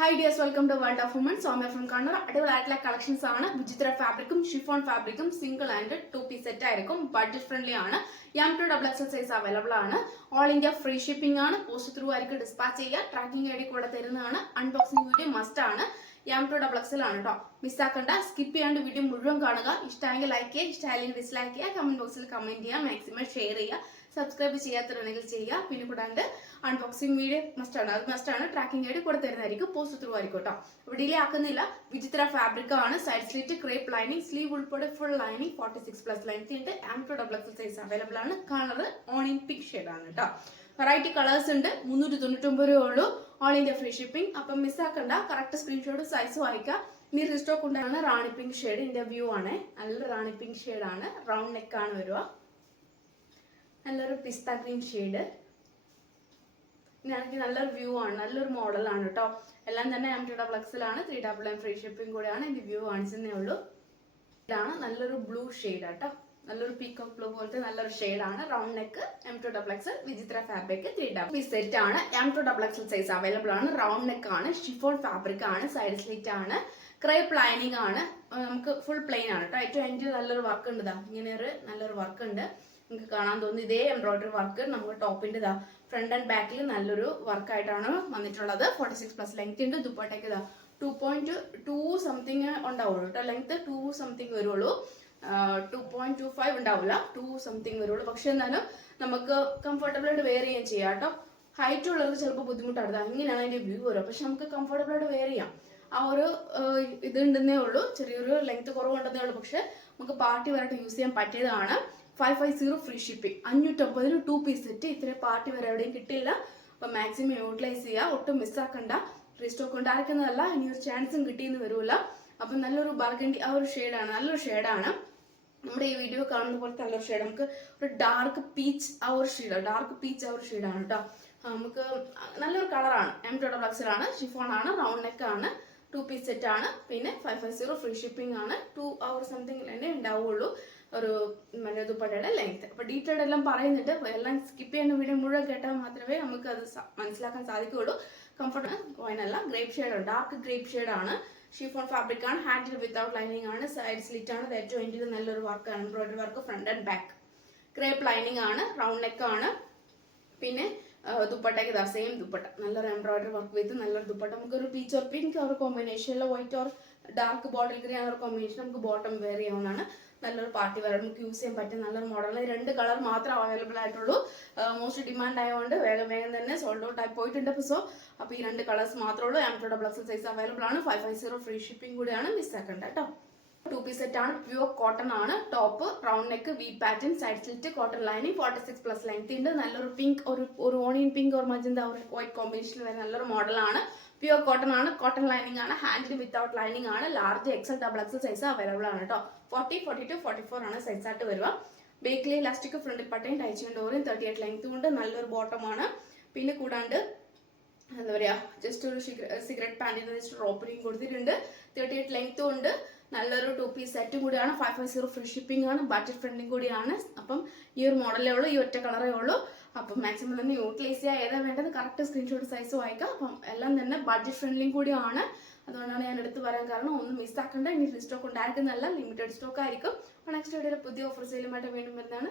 Hi dears, welcome to World of Women. Soumya from Kannur. അടിപൊളിയായിട്ടുള്ള collections ആണ്. വിചിത്ര ഫാബ്രിക്കും chiffon ഫാബ്രിക്കും സിംഗിൾ ആൻഡ് 2-piece സെറ്റ് ആയിരിക്കും. Budget friendly ആണ്. M2XXL സൈസ് അവൈലബിൾ ആണ്. ഓൾ ഇന്ത്യ ഫ്രീ ഷിപ്പിംഗ് ആണ്. Post through ആയിരിക്കും ഡിസ്പാച്ച് ചെയ്യുക. ട്രാക്കിംഗ് ഐഡി കൂടെ തരുന്നതാണ്. അൺബോക്സിംഗ് വീഡിയോ മസ്റ്റ് ആണ്. M2XXL ആണ് കേട്ടോ. മിസ്സാക്കണ്ട, സ്കിപ്പ് ചെയ്യാണ്ട് വീഡിയോ മുഴുവൻ കാണുക. ഇഷ്ടമെങ്കിൽ ലൈക്ക് ചെയ്യുക, ഇഷ്ടമായില്ലെങ്കിൽ ഡിസ്ലൈക്ക് ചെയ്യുക. കമന്റ് ബോക്സിൽ കമന്റ് ചെയ്യുക, മാക്സിമം ഷെയർ ചെയ്യുക. സബ്സ്ക്രൈബ് ചെയ്യാത്തവരുണ്ടെങ്കിൽ ചെയ്യുക. പിന്നെ കൂടാണ്ട് അൺബോക്സിംഗ് വീഡിയോ മസ്റ്റാണ്, അത് മസ്റ്റാണ്. ട്രാക്കിംഗ് ഐഡി കൂടെ തരുന്നതായിരിക്കും. പോസ്റ്റ് ത്രൂ ആയിരിക്കും കേട്ടോ. അപ്പോൾ ഡിലേ ആക്കുന്നില്ല. വിചിത്ര ഫാബ്രിക് ആണ്. Side slit, crepe lining, sleeve ഉൾപ്പെടെ ഫുൾ ലൈനിങ്, 46+ ലെങ്ത് ഉണ്ട്. M2XXL സൈസ് അവൈലബിൾ ആണ്. കളർ ഓണിയൻ പിങ്ക് ഷെയ്ഡ് ആണ് കേട്ടോ. വെറൈറ്റി കളേഴ്സ് ഉണ്ട്. 399 രൂപയേ ഉള്ളൂ. All India free shipping. അപ്പം മിസ്സാക്കണ്ട, കറക്റ്റ് സ്ക്രീൻഷോട്ട് സൈസ് വായിക്കാം. ഇനി റീസ്റ്റോക്ക് ഉണ്ടാകുന്ന റാണി പിങ്ക് ഷെയ്ഡ്. ഇതിന്റെ വ്യൂ ആണ്. നല്ല റാണി പിങ്ക് ഷെയ്ഡ് ആണ്. റൗണ്ട് നെക്ക് ആണ് വരിക. നല്ലൊരു പിസ്ത ഗ്രീൻ ഷെയ്ഡ്. എനിക്ക് നല്ലൊരു വ്യൂ ആണ്, നല്ലൊരു മോഡലാണ് കേട്ടോ. എല്ലാം തന്നെ M2XXL ആണ്. 399 ഫ്രീ ഷിപ്പിംഗ് കൂടെയാണ്. ഇതിന്റെ വ്യൂ കാണിച്ചതേ ഉള്ളൂ. ഇതാണ് നല്ലൊരു ബ്ലൂ ഷെയ്ഡ് കേട്ടോ. നല്ലൊരു പീക്കോക്ക് ബ്ലൂ പോലത്തെ നല്ലൊരു ഷെയ്ഡാണ്. റൗണ്ട് നെക്ക്, M2XXL വിചിത്ര ഫാബ്രിക് 3-piece സെറ്റ് ആണ്. M2XXL സൈസ് അവൈലബിൾ ആണ്. റൗണ്ട് നെക്ക് ആണ്. ഷിഫോൺ ഫാബ്രിക് ആണ്. സൈഡ് സ്ലിറ്റ് ആണ്. ക്രേപ്പ് ലൈനിങ് ആണ്. നമുക്ക് ഫുൾ പ്ലെയിൻ ആണ് കേട്ടോ. ഏറ്റവും എൻഡ് നല്ലൊരു വർക്ക് ഉണ്ട്. ഇങ്ങനെ ഒരു നല്ലൊരു വർക്ക് ഉണ്ട്. നിങ്ങൾക്ക് കാണാൻ തോന്നുന്നു. ഇതേ എംബ്രോയിഡറി വർക്ക് നമുക്ക് ടോപ്പിന്റെ ഫ്രണ്ട് ആൻഡ് ബാക്കിൽ നല്ലൊരു വർക്കായിട്ടാണ് വന്നിട്ടുള്ളത്. 46+ ലെങ്ത് ഉണ്ട്. ദുപ്പട്ടയ്ക്ക് 2.2 സംതിങ് ഉണ്ടാവുള്ളൂ കേട്ടോ. ലെങ്ത് 2 സംതിങ് വരുള്ളൂ. 2.25 ഉണ്ടാവില്ല. 2 സംതിങ് വരുള്ളൂ. പക്ഷെ എന്നാലും നമുക്ക് കംഫർട്ടബിൾ ആയിട്ട് വെയർ ചെയ്യാൻ ചെയ്യാം കേട്ടോ. ഹൈറ്റ് ഉള്ളത് ചിലപ്പോൾ ബുദ്ധിമുട്ടാണ്. അങ്ങനെയാണ് അതിന്റെ വ്യൂ വരും. പക്ഷെ നമുക്ക് കംഫർട്ടബിൾ ആയിട്ട് വെയർ ചെയ്യാം. ആ ഒരു ഇതുണ്ടെന്നേ ഉള്ളൂ. ചെറിയൊരു ലെങ്ത് കുറവുണ്ടെന്നേ ഉള്ളൂ. പക്ഷെ നമുക്ക് പാർട്ടി വരായിട്ട് യൂസ് ചെയ്യാൻ പറ്റിയതാണ്. 550 ഫ്രീ ഷിപ്പിംഗ്. 550 2-piece set. ഇത്രയും പാർട്ടി വരെ എവിടെയും കിട്ടില്ല. അപ്പൊ മാക്സിമം യൂട്ടിലൈസ് ചെയ്യുക. ഒട്ടും മിസ്സാക്കണ്ട. റീസ്റ്റോക്ക് ഉണ്ടായിരിക്കുന്നതല്ല, ഇനി ഒരു ചാൻസും കിട്ടിയെന്ന് വരൂല. അപ്പൊ നല്ലൊരു ബർഗണ്ടി ആ ഒരു ഷെയ്ഡാണ്. നല്ലൊരു ഷെയ്ഡാണ്. നമ്മുടെ ഈ വീഡിയോ കാണുന്ന പോലത്തെ നല്ലൊരു ഷെയ്ഡ്. നമുക്ക് ഒരു ഡാർക്ക് പീച്ച് ആ ഒരു ഷെയ്ഡ്, ഡാർക്ക് പീച്ച് ആ ഒരു ഷെയ്ഡാണ് കേട്ടോ. നമുക്ക് നല്ലൊരു കളറാണ്. M2XXL ആണ്. ഷിഫോൺ ആണ്. റൗണ്ട് നെക്ക് ആണ്. 2-piece സെറ്റ് ആണ്. പിന്നെ 550 ഫ്രീ ഷിപ്പിംഗ് ആണ്. 2 hour സംതിങ് തന്നെ ഉണ്ടാവുള്ളൂ ഒരു ദുപ്പട്ടയുടെ ലെങ്ത്. അപ്പൊ ഡീറ്റെയിൽഡ് എല്ലാം പറയുന്നുണ്ട്. എല്ലാം സ്കിപ്പ് ചെയ്യുന്ന വീഡിയോ മുഴുവൻ കേട്ടാൽ മാത്രമേ നമുക്ക് അത് മനസ്സിലാക്കാൻ സാധിക്കുകയുള്ളൂ. കംഫർട്ട് വൈനല്ല, grape shade, dark grape shade ആണ്. ഷിഫോൺ ഫാബ്രിക് ആണ്. ഹാൻഡിൽ വിത്തൗട്ട് ലൈനിങ് ആണ്. സൈഡ് സ്ലിറ്റ് ആണ്. ഏറ്റവും എൻഡിൽ നല്ലൊരു work, embroidery work front and back. Crepe lining ആണ്. റൗണ്ട് നെക്ക് ആണ്. പിന്നെ ദുപ്പട്ടയ്ക്ക് സെയിം ദുപ്പട്ട, നല്ലൊരു എംബ്രോയിഡറി വർക്ക് വിത്ത് നല്ലൊരു ദുപ്പട്ട. നമുക്കൊരു പീച്ച് ഓർ പിങ്ക് ഒരു കോമ്പിനേഷനിൽ white or dark bottle green ഒരു കോമ്പിനേഷൻ നമുക്ക് ബോട്ടം വെയർ ചെയ്യാവുന്നതാണ്. നല്ലൊരു പാർട്ടി വെയർ നമുക്ക് യൂസ് ചെയ്യാൻ പറ്റിയ നല്ലൊരു മോഡലാണ്. 2 കളർ മാത്രം അവൈലബിൾ ആയിട്ടുള്ളൂ. മോസ്റ്റ് ഡിമാൻഡ് ആയതുകൊണ്ട് വേഗം തന്നെ സോൾഡ് ഔട്ട് ആയി പോയിട്ടുണ്ട്. അപ്പോൾ ഈ 2 കളേഴ്സ് മാത്രമേ ഉള്ളൂ. M2XXL സൈസ് അവൈലബിൾ ആണ്. 550 ഫ്രീ ഷിപ്പിംഗ് കൂടിയാണ്. മിസ്സാക്കണ്ട കേട്ടോ. 2-piece സെറ്റ് ആണ്. പ്യൂർ കോട്ടൺ ആണ്. Top round neck, V pattern, side slit, cotton lining, 46+ length ഉണ്ട്. നല്ലൊരു പിങ്ക്, ഒരു ഓണിയൻ പിങ്ക് ഓർ മജന്ത ഒരു വൈറ്റ് കോമ്പിനേഷനിൽ വരുന്ന നല്ലൊരു മോഡലാണ്. പ്യൂർ കോട്ടൺ ആണ്. കോട്ടൺ ലൈനിങ് ആണ്. ഹാൻഡിൽ വിത്തൗട്ട് ലൈനിങ് ആണ്. ലാർജ് XL സൈസ് അവൈലബിൾ ആണ് കേട്ടോ. 40, 42, 44 ആണ് സൈസ് ആയിട്ട് വരിക. ബേക്കിലി ഇലാസ്റ്റിക്, ഫ്രണ്ട് പട്ടയും ടൈച്ചിങ് ഡോറും 38 ലെങ്ത് കൊണ്ട് നല്ലൊരു ബോട്ടം ആണ്. പിന്നെ കൂടാണ്ട് എന്താ പറയാ, ജസ്റ്റ് ഒരു സിഗരറ്റ് പാൻറ്റിന് ജസ്റ്റ് ഓപ്പണിങ് കൊടുത്തിട്ടുണ്ട്. 38 ലെങ്ത്തും ഉണ്ട്. നല്ലൊരു 2-piece സെറ്റും കൂടിയാണ്. 550 ഫ്രീ ഷിപ്പിംഗ് ആണ്. ബഡ്ജറ്റ് ഫ്രണ്ട്ലി കൂടിയാണ്. അപ്പം ഈ ഒരു മോഡലേ ഉള്ളൂ, ഈ ഒറ്റ കളറേ ഉള്ളൂ. അപ്പം മാക്സിമം തന്നെ യൂട്ടിലൈസ് ചെയ്യുക. ഏതാ വേണ്ടത് കറക്റ്റ് സ്ക്രീൻഷോട്ട് സൈസ് വായിക്കാം. അപ്പം എല്ലാം തന്നെ ബഡ്ജറ്റ് ഫ്രണ്ട്ലിയും കൂടിയാണ്. അതുകൊണ്ടാണ് ഞാൻ എടുത്ത് പറയാൻ കാരണം. ഒന്നും മിസ്സാക്കണ്ട. ഇനി സ്റ്റോക്ക് ഉണ്ടായിരിക്കുന്നതല്ല, ലിമിറ്റഡ് സ്റ്റോക്ക് ആയിരിക്കും. അപ്പോൾ നെക്സ്റ്റ് വീഡിയോയിൽ പുതിയ ഓഫർ സെയിലുമായിട്ട് വീണ്ടും വരുന്നതാണ്.